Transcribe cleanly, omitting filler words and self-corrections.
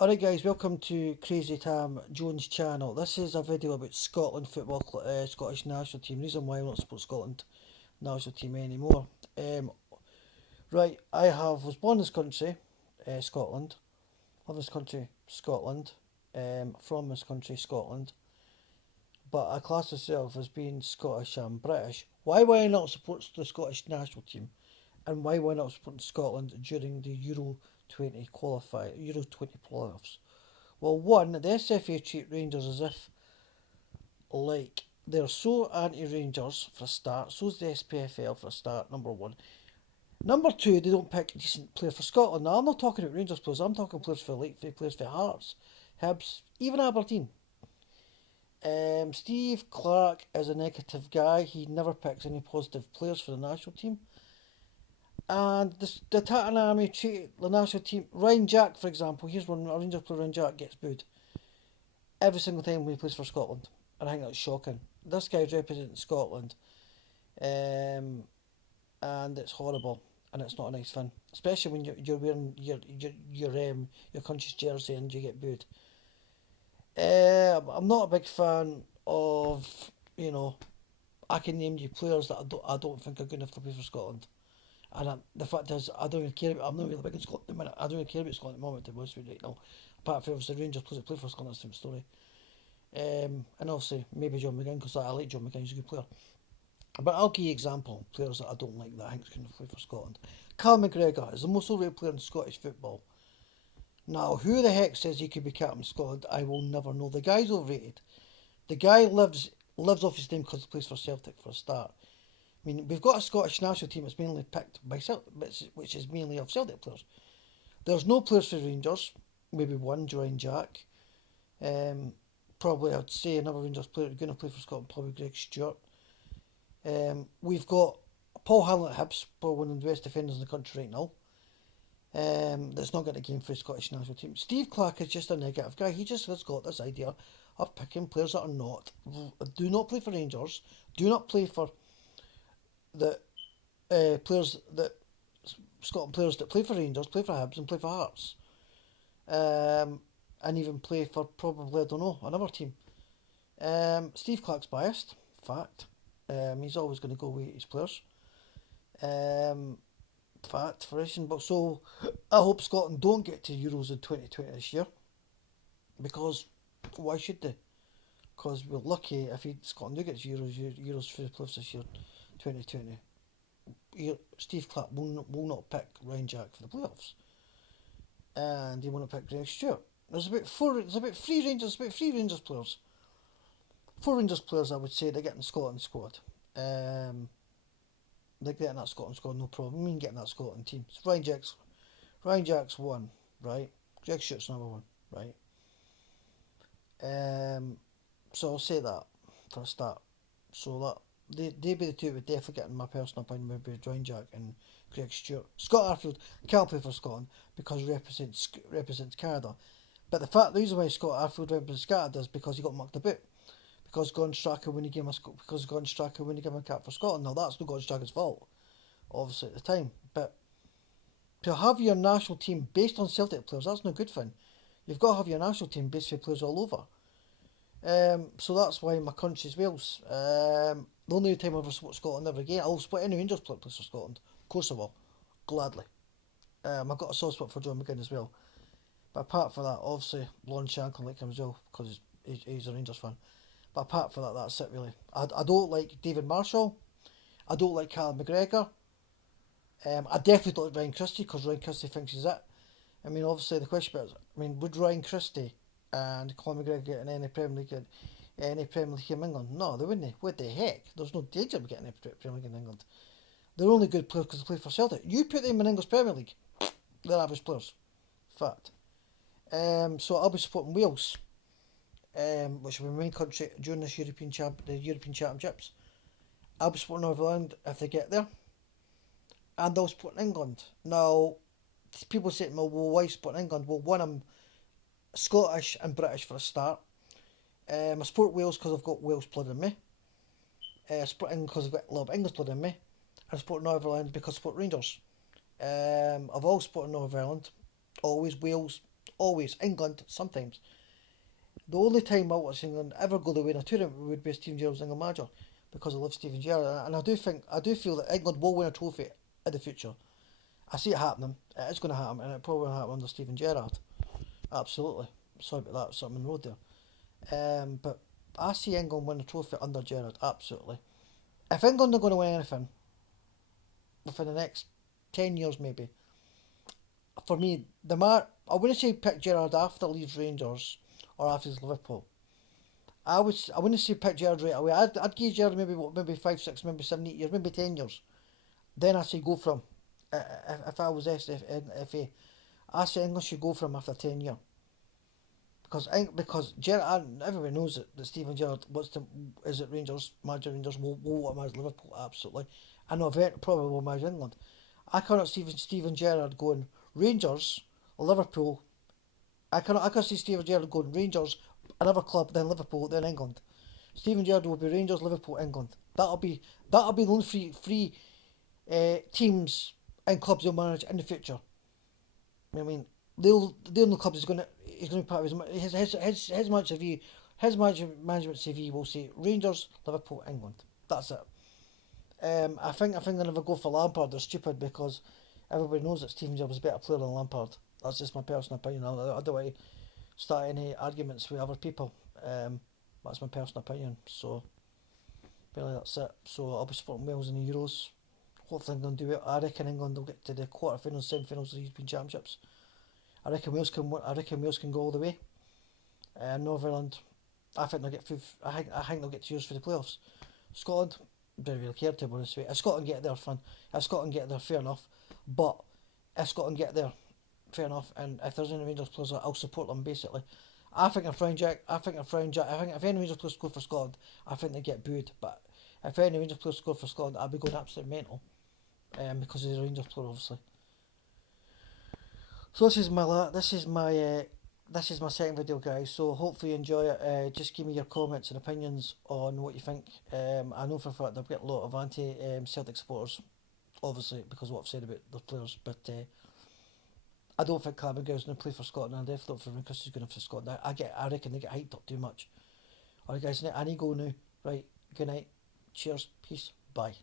Alright guys, welcome to Crazytam Jones channel. This is a video about Scotland football, Scottish national team. Reason why I don't support Scotland national team anymore. Right, was born in this country, Scotland. Live in this country, Scotland. From this country, Scotland. But I class myself as being Scottish and British. Why will I not support the Scottish national team? And why will I not support Scotland during the Euro 20 playoffs? Well, one, the SFA treat Rangers as if, like, they're so anti-Rangers for a start, so's the SPFL for a start, number one. Number two, they don't pick decent players for Scotland. Now, I'm not talking about Rangers players, I'm talking players for Hearts, Hibs, even Aberdeen. Steve Clarke is a negative guy. He never picks any positive players for the national team. And the Tatan Army treat the national team. Ryan Jack, for example, here's one. A Rangers player, Ryan Jack, gets booed every single time when he plays for Scotland. And I think that's shocking. This guy's representing Scotland. And it's horrible. And it's not a nice thing. Especially when you're wearing your country's jersey and you get booed. I'm not a big fan of, I can name you players that I don't think are good enough to play for Scotland. And the fact is, I don't even care. I'm not really big in Scotland at the minute. I don't even care about Scotland at the moment, to be honest with you right now. Apart from obviously Rangers players that play for Scotland, that's a different story. And obviously, maybe John McGinn, because I like John McGinn, he's a good player. But I'll give you an example, players that I don't like that I think can play for Scotland. Cal McGregor is the most overrated player in Scottish football. Now, who the heck says he could be captain of Scotland? I will never know. The guy's overrated. The guy lives off his name because he plays for Celtic for a start. I mean, we've got a Scottish national team that's mainly picked by Celtic, which is mainly of Celtic players. There's no players for Rangers. Maybe one, Ryan Jack. Probably I'd say another Rangers player going to play for Scotland, probably Greg Stewart. We've got Paul Hanlon at Hibs, probably one of the best defenders in the country right now. That's not getting a game for the Scottish national team. Steve Clarke is just a negative guy. He just has got this idea of picking players that do not play for Rangers, do not play for the Scotland players that play for Rangers, play for Hibs and play for Hearts. And even play for probably, I don't know, another team. Steve Clarke's biased, fact. He's always going to go with his players. Fact, for us. But so, I hope Scotland don't get to Euros in 2020 this year. Because, why should they? Because we're lucky if Scotland do get to Euros for the playoffs this year, 2020. Steve Clarke will not pick Ryan Jack for the playoffs. And he won't pick Greg Stewart. There's about three Rangers players. Four Rangers players, I would say, they get in the Scotland squad. They get in that Scotland squad, no problem. I mean, getting that Scotland team. So Ryan Jack's one, right? Greg Stewart's another one, right? So I'll say that for a start. So that they be the two would definitely get in my personal opinion. Would be Ryan Jack and Greg Stewart. Scott Arfield can't play for Scotland because he represents Canada. But the reason why Scott Arfield represents Canada is because he got mucked about. Because Gordon Strachan when he gave him a cap for Scotland. Now that's not Gordon Strachan's fault, obviously at the time. But to have your national team based on Celtic players, that's no good thing. You've got to have your national team based on players all over. So that's why my country's Wales. The only time I ever support Scotland ever again, I'll support any Rangers player plays for Scotland. Of course I will, gladly. I've got a soft spot for John McGinn as well. But apart from that, obviously Lon Shanklin like him as well because he's a Rangers fan. But apart from that, that's it really. I don't like David Marshall. I don't like Callum McGregor. I definitely don't like Ryan Christie because Ryan Christie thinks he's it. I mean, obviously the question is, would Ryan Christie and Callum McGregor get in any Premier League in England? No, they wouldn't. What the heck? There's no danger of getting any Premier League in England. They're only good players because they play for Celtic. You put them in English Premier League, they're average players. Fact. So I'll be supporting Wales. Which will be my main country during this European Championships. I'll be supporting Northern Ireland if they get there. And I'll support England. Now, people say to me, well, why support England? Well, one, I'm Scottish and British for a start. I support Wales because I've got Welsh blood in me. I support England because I've got a lot of English blood in me. And I support Northern Ireland because I support Rangers. I've always supported Northern Ireland. Always Wales, always. England, sometimes. The only time I watch England ever go the way in a tournament would be Steven Gerrard's England manager, because I love Steven Gerrard, and I do feel that England will win a trophy in the future. I see it happening. It is going to happen, and it probably will happen under Steven Gerrard. Absolutely. Sorry about that. Something in the road there. But I see England win a trophy under Gerrard. Absolutely. If England are going to win anything within the next 10 years, maybe, for me, I wouldn't say pick Gerrard after leaves Rangers or after his Liverpool. I wouldn't say pick Gerrard right away. I'd give Gerrard maybe 5, 6, maybe 7, 8 years, maybe 10 years. Then I say go for him. If I was SFA, I say England should go for him after 10 years. Because Gerrard, everybody knows that Steven Gerrard is at Rangers, manager Rangers, will want to manage Liverpool, absolutely. I know probably will manage England. I cannot see Steven Gerrard going Rangers, Liverpool. I can't see Steven Gerrard going Rangers, another club, then Liverpool, then England. Steven Gerrard will be Rangers, Liverpool, England. That'll be the only three teams and clubs he'll manage in the future. I mean, the only clubs he's going to be part of his management CV will say Rangers, Liverpool, England. That's it. I think they'll never go for Lampard. They're stupid because everybody knows that Steven Gerrard is a better player than Lampard. That's just my personal opinion. I don't want to start any arguments with other people. That's my personal opinion. So, really, that's it. So I'll be supporting Wales in the Euros. Hopefully England do it. I reckon England will get to the quarterfinals, semi-finals of the European Championships. I reckon Wales can go all the way. Northern Ireland, I think they'll get through. I think they'll get to Euros for the playoffs. Scotland, don't really care, to be honest with you. If Scotland get there, fun. If Scotland get there, fair enough. But if Scotland get there, fair enough. And if there's any Rangers players, I'll support them basically. I think if any Rangers players score for Scotland, I think they get booed. But if any Rangers players score for Scotland, I'll be going absolutely mental. Because he's a Rangers player, obviously. So this is my second video, guys. So hopefully you enjoy it. Just give me your comments and opinions on what you think. I know for a fact I've got a lot of anti-Celtic supporters, obviously because of what I've said about the players. But I don't think Callum McGregor's going to play for Scotland. I definitely don't think Chris is going to for Scotland. I reckon they get hyped up too much. Alright, guys, I need to go now. Right, good night. Cheers. Peace. Bye.